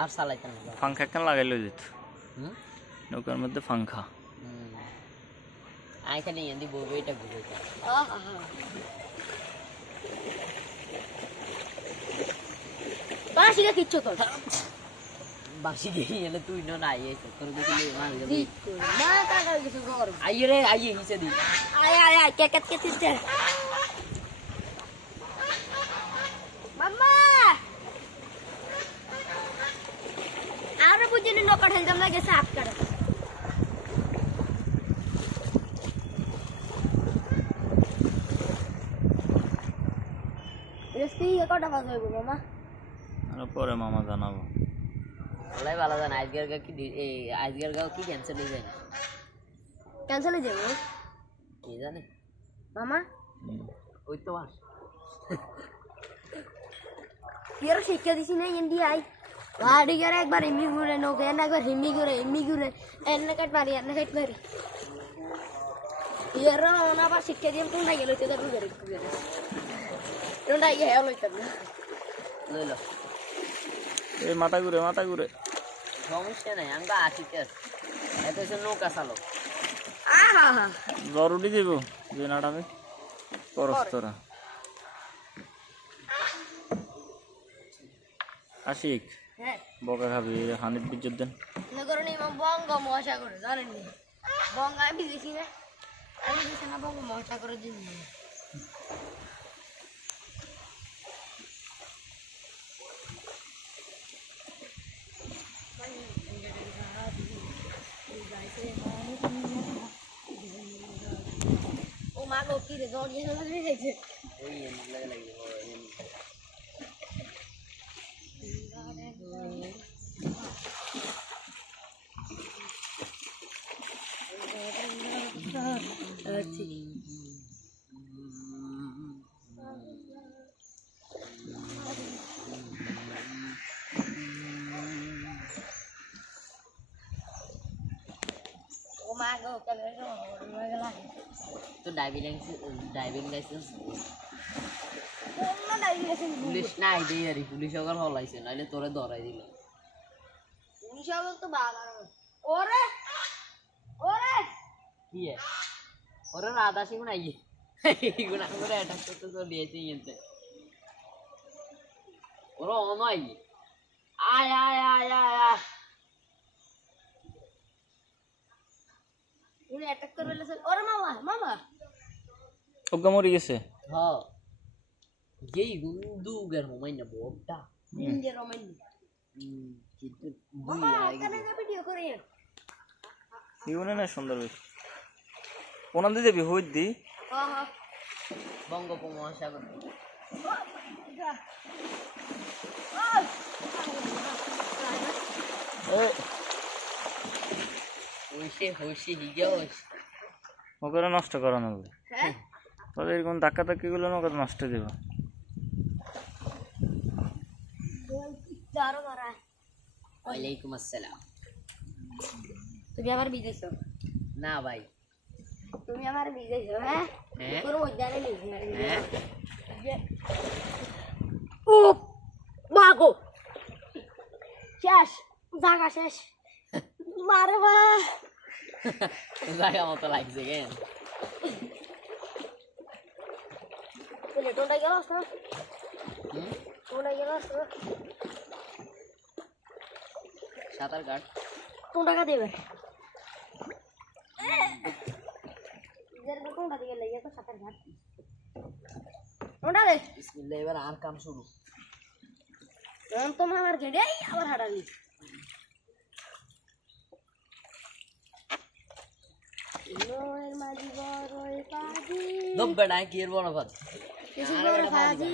আর চালাইতাম না পাংখা কেন লাগাইলো যেত নৌকার মধ্যে পাংখা আইখানে এন্দি বউবে এটা ঘুরে বাসিটা কিচ্ছু কর বাসি গিয়ে এলে তুই না আইছে তোর দেখলি মার মা কাটা কিছু কর আইয়ে রে আইয়ে হিসে দি আয় আয় আয় কে কে তিতে মাম্মা আর বুঝিনি নকট হেলদম লাগে সাফ কর রেসপি কটা বাজে গো মামা আর পরে মামা জানাবো ওলাই ভালো জান আজকের গা কি আজকের গাও কি ক্যান্সেল হয়ে যায় ক্যান্সেল হয়ে যাবে কে জানে মামা ওই তো আস यार शिक्षा दिसी ना इंडिया आई गाड़ी करे एक बार हिम्मी घूरे नो के ना एक बार हिम्मी घूरे एन्ना कट मारी यार ना बा शिक्षा दिम तू ना गेलो ते तू करे तू ना ये हेलो इतना লই লো এই মাথা ঘুরে সমস্যা নাই আমরা আছি কে এত সে নৌকা চালো आहा हा জরুরি দেব যে নাটাবে করস্তরা আশিক হ্যাঁ বকা খাবি হানিফ বিদ্যুৎ দেন নগর নেই বঙ্গ মহাসাগর জানেন নি বঙ্গ আমি দিছি না আমি দিছি না বঙ্গ মহাসাগরের দিন ও মা গো কি রে জল দিয়ে লাগে গেছে ওই এমন লাগে ও মা গো কালে তো ড্রাইভিং লাইসেন্স কোন ডাইভিং লাইসেন্স পুলিশ নাই দেই আরে পুলিশ ওখানে হলাইছে নাইলে তোরে ধরাই দিল পুলিশ তো বাগার ওরে ওরে কি ওরে রাধা সিং নাই গুনা করে এটা তো তো দিয়েছি ইনতে ওরে অনয় আয় আয় আয় আয় আয় উনি অ্যাটাক করে লেছে ওরে মামা ওগা মরে গেছে হ্যাঁ যেই গুন্দু গের হোমাই না বড়টা ইন্ডিয়া রোমান কিন্তু মামা কেন ভিডিও করে ইউনে না সুন্দর বেশ কোন দিকে যাবি হই দি হ্যাঁ বঙ্গোপমহাসাগর হইছে হিগাওস ওগুলো নষ্ট করানো হবে হ্যাঁ তাহলে এরকম ধাক্কা গুলো না ওগুলো নষ্ট দেবো দারো মারা ওয়ালাইকুম আসসালাম তুমি আমার বিদেশে না ভাই তুমি আমার বিদেশে হ্যাঁ পুরো জানে নি হ্যাঁ ও মাগো শেষ জায়গা শেষ মারবা জায়গা মতো লাগছে কেন টোটা গেল টোটা গেল সাঁতার কাট কোন টাকা দেবে কোনটা দিকে লেগে তো সাঁতার ঘাট কোনটা রে বিসমিল্লাহ এবার আর কাম শুরু তোমার আমার গেড়ে আবার হাঁটালি লোয়ের মাঝি বড়ই পাজি দব্বে নাই কি এর বড় ভাত কিছু বড় ভাজি